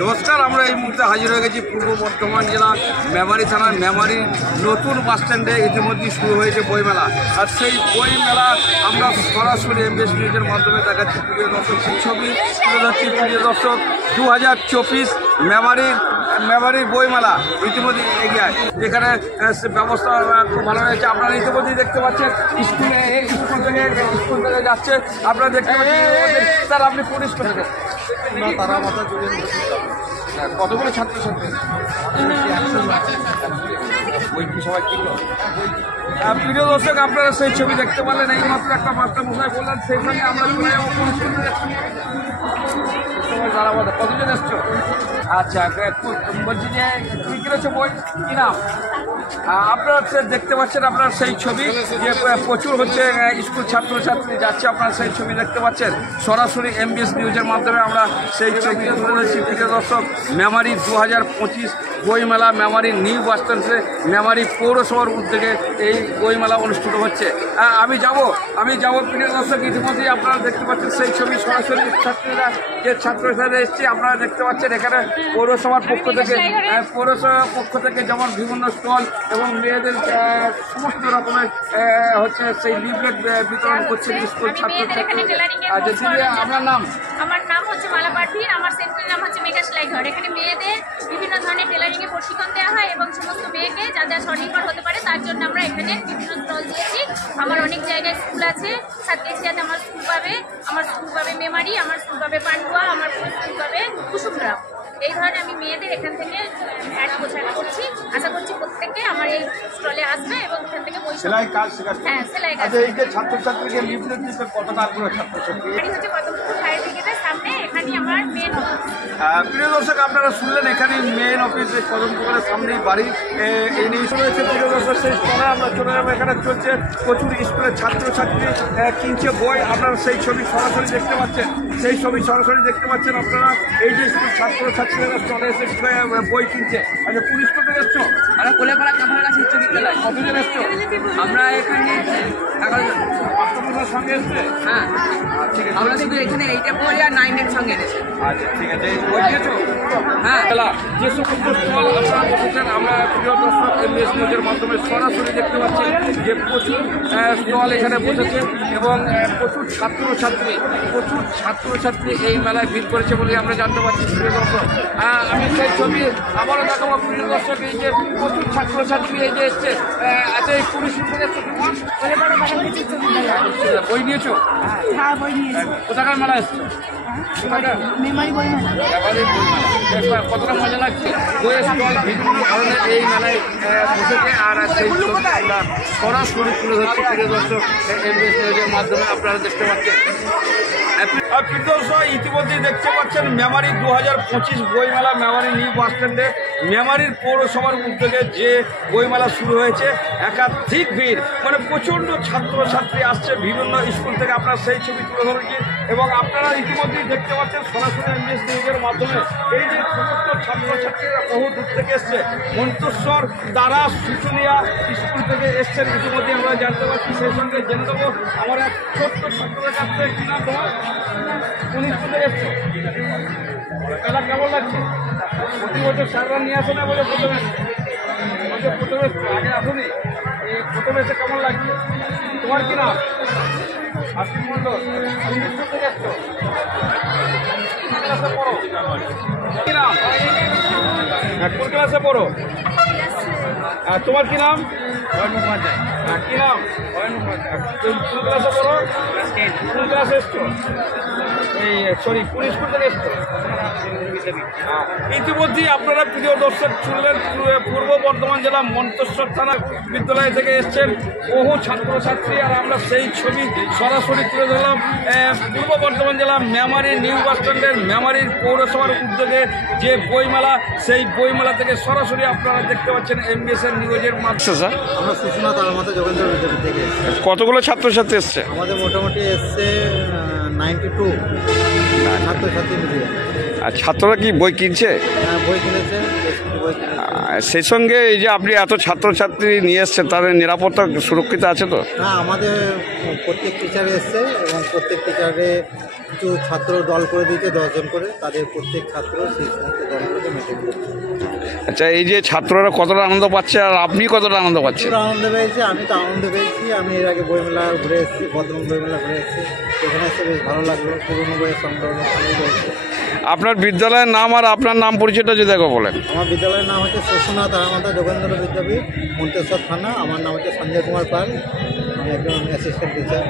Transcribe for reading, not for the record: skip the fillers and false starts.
নমস্কার, আমরা এই মুহূর্তে হাজির হয়ে গেছি পূর্ব বর্ধমান জেলা মেমারি থানার মেমারির নতুন বাসস্ট্যান্ডে। ইতিমধ্যেই শুরু হয়েছে বইমেলা, আর সেই বইমেলা আমরা সরাসরি এমবিএস নিউজের মাধ্যমে দেখাচ্ছি। প্রিয় দর্শক, ছবি তুলে ধরছি। প্রিয় দর্শক, 2024 মেমারির বইমেলা ইতিমধ্যে এগিয়ে, এখানে ব্যবস্থা খুব ভালো হয়েছে। আপনারা ইতিমধ্যেই দেখতে পাচ্ছেন স্কুল থেকে যাচ্ছে। আপনারা দেখতে পাচ্ছেন। স্যার, আপনি কোন স্কুল থেকে? তারা মাথা জুড়ে কতগুলো ছাত্রছাত্রী? বই কি সবাই কিনলো? প্রিয় দর্শক, আপনারা সেই ছবি দেখতে পারলেন। এইমাত্র একটা মাস্টার মশাই বললেন, সেই সঙ্গে আমরা চলে যাবো কোন স্কুলে যাচ্ছি। কতজন এসছো? আচ্ছা, বলছি যে কি কিনেছো বই? কি নাম? আপনারা দেখতে পাচ্ছেন আপনার সেই ছবি, যে প্রচুর হচ্ছে স্কুল ছাত্রছাত্রী যাচ্ছে। আপনারা সেই ছবি দেখতে পাচ্ছেন। সরাসরি এমবিএস নিউজের মাধ্যমে আমরা সেই ছবি তুলেছি। প্রিয় দর্শক, মেমারি 2025 বইমেলা মেমারির নিউ বাসস্ট্যান্ডে মেমারি পৌরসভার উদ্যোগে এই বইমেলা অনুষ্ঠিত হচ্ছে। আমি যাব প্রিয় দর্শক। ইতিমধ্যেই আপনারা দেখতে পাচ্ছেন সেই ছবি। সরাসরি ছাত্রীরা যে ছাত্রছাত্রীরা এসছে, আপনারা দেখতে পাচ্ছেন এখানে পৌরসভার পক্ষ থেকে যেমন বিভিন্ন স্টল এবং মেয়েদের সমস্ত রকমের হচ্ছে সেই লিফলেট বিতরণ করছে স্কুল ছাত্রছাত্রী। আচ্ছা, দিদি, আপনার নাম? আমার নাম হচ্ছে মালা পারভিন। আমার সেন্টারের নাম হচ্ছে মেঘা সেলাই ঘর। এখানে মেয়েদের বিভিন্ন ধরনের টেলারিংয়ে প্রশিক্ষণ দেওয়া হয় এবং সমস্ত মেয়েকে যা যা স্বনির্ভর হতে পারে তার জন্য আমরা এখানে বিভিন্ন স্টল দিয়েছি। আমার অনেক জায়গায় স্কুল আছে। সাতকেশিয়াতে আমার স্কুল পাবে মেমারি, আমার স্কুল পাবে পান্ডুয়া, আমার স্কুল পাবে কুসুমগ্রাম। এই ধরনের আমি মেয়েদের এখান থেকে অ্যাড করছি। আশা করছি প্রত্যেকে আমার এই স্টলে আসবে এবং এখান থেকে সেলাই কাজ শেখাচ্ছে। হ্যাঁ, সেলাই কাজ। আচ্ছা, এই যে ছাত্রছাত্রীকে লিফলেট দিতে কতটা আগ্রহ ছাত্রছাত্রী? হচ্ছে পদ্মপুকুর ফায়ার ব্রিগেডের সামনে, এখানেই আমার মেন অফিস। প্রিয় দর্শক, আপনারা শুনলেন এখানে মেন অফিস কদমপুকুরের সামনেই বাড়ি। এই নিয়ে রয়েছে প্রিয় দর্শক, সেই স্টলে আমরা চলে যাবো। এখানে চলছে প্রচুর স্কুলের ছাত্রছাত্রী কিনছে বই। আপনারা সেই ছবি সরাসরি দেখতে পাচ্ছেন। আপনারা এই যে স্কুল ছাত্রছাত্রীরা স্টলে এসে বই কিনছে। আচ্ছা, কোন স্কুল থেকে এসছো? আমরা কোলেপাড়া কামারগাছ উচ্চ বিদ্যালয়। কতজন এসছো? আমরা এখানে 11 জন। মাস্টারমশাইয়ের সঙ্গে এসছে? হ্যাঁ, ঠিক আছে। আমরা শুধু এখানে 8 পড়ি আর 9 এর সঙ্গে এনেছি। আচ্ছা, ঠিক আছে। বই দিয়েছো? হ্যাঁ, যে সমস্ত স্টল আপনারা দেখেছেন, আমরা প্রিয় দর্শক এমবিএস নিউজের মাধ্যমে সরাসরি দেখতে পাচ্ছি যে প্রচুর স্টল এখানে বসেছে এবং প্রচুর ছাত্রছাত্রী এই মেলায় ভিড় করেছে বলে আমরা জানতে পারছি। প্রিয় দর্শক, আমি সেই ছবি আবারও দেখাবো। প্রিয় দর্শক, এই যে প্রচুর ছাত্রছাত্রী এই যে এসছে। আচ্ছা, এই পুলিশ থেকে বই নিয়েছো? হ্যাঁ, বই নিয়েছি। কোথাকার মেলা এসছো? মেমারি বই মেলা। কতটা মজা লাগছে? বইয়ের স্টল বিভিন্ন ধরনের এই মেলায় বসেছে, আর সেই আমরা সরাসরি তুলে ধরছি প্রিয় দর্শক এমবিএস নিউজের মাধ্যমে। আপনারা দেখতে পাচ্ছেন। ইতিমধ্যেই দেখতে পাচ্ছেন মেমারি 2025 বইমেলা মেমারি নিউ বাসস্ট্যান্ডে মেমারির পৌরসভার উদ্যোগে যে বইমেলা শুরু হয়েছে। একাধিক ভিড়, মানে প্রচণ্ড ছাত্রছাত্রী আসছে বিভিন্ন স্কুল থেকে। আপনারা সেই ছবি তুলে ধরেছি এবং আপনারা ইতিমধ্যেই দেখতে পাচ্ছেন সরাসরি এমবিএস নিউজের মাধ্যমে এই যে সমস্ত ছাত্রছাত্রীরা বহু দূর থেকে এসছে। মন্তেশ্বর দ্বারা শুশুনিয়া স্কুল থেকে এসছেন ইতিমধ্যে আমরা জানতে পারছি। সেই সঙ্গে জেনে দেবো আমার এক ছোট্ট ছাত্রের কাছ থেকে কি নাম তোমার? কোন স্কুল থেকে এসছো? মেলা কেমন লাগছে? প্রতি বছর স্যাররা নিয়ে আসে না বলে প্রথমে আগে আসুনি? এই প্রথমে এসে কেমন লাগছে? তোমার কি নাম? আশিস মন্ডল। কোন স্কুল থেকে এসছো? কোন ক্লাসে পড়ো? কি নাম? কোন ক্লাসে পড়ো? তোমার কি নাম? কি নাম? কোন ক্লাসে পড়ো? কোন ক্লাসে এসছো? কোন স্কুল থেকে এসছো? ইতিমধ্যেই আপনারা প্রিয় দর্শক শুনলেন, পূর্ব বর্ধমান জেলা মন্তেশ্বর থানা বিদ্যালয় থেকে এসছেন বহু ছাত্রছাত্রী। আর আমরা সেই ছবি সরাসরি তুলে ধরলাম পূর্ব বর্ধমান জেলা মেমারি নিউ বাসস্ট্যান্ডের মেমারির পৌরসভার উদ্যোগে যে বইমেলা, সেই বইমেলা থেকে সরাসরি আপনারা দেখতে পাচ্ছেন এমবিএস নিউজের মাধ্যমে। আমরা সুষমা তার মতো যোগেন্দ্র বিদ্যাপীঠ থেকে এসেছি। কতগুলো ছাত্রছাত্রী এসছে? আমাদের মোটামুটি এসছে 92 ছাত্রছাত্রী মিলিয়ে। আর ছাত্ররা কি বই কিনছে? হ্যাঁ, বই কিনেছে, স্কুল বই কিনেছে। সেই সঙ্গে এই যে আপনি এত ছাত্রছাত্রী নিয়ে এসছেন, তাদের নিরাপত্তা সুরক্ষিত আছে তো? হ্যাঁ, আমাদের প্রত্যেক টিচার এসছে এবং প্রত্যেক টিচারে কিছু ছাত্র দল করে দিয়েছে 10 জন করে, তাদের প্রত্যেক ছাত্র সেই সমস্ত দল করে মেনটেন করছে। আচ্ছা, এই যে ছাত্ররা কতটা আনন্দ পাচ্ছে আর আপনি কতটা আনন্দ পাচ্ছেন? প্রচুর আনন্দ পেয়েছি, আমি তো আনন্দ পেয়েছি। আমি এর আগে বইমেলা ঘুরে এসেছি, বর্ধমান বইমেলা ঘুরে এসেছি, এখানে এসে বেশ ভালো লাগলো। পুরোনো বইয়ের সংগ্রহ ভালোই রয়েছে। আপনার বিদ্যালয়ের নাম আর আপনার নাম পরিচয়টা যদি একবার বলেন। আমার বিদ্যালয়ের নাম হচ্ছে সুষমা তারামাতা যোগেন্দ্র বিদ্যাপীঠ, মন্তেশ্বর থানা। আমার নাম হচ্ছে সঞ্জয় কুমার পাল, আমি একজন অ্যাসিস্ট্যান্ট টিচার।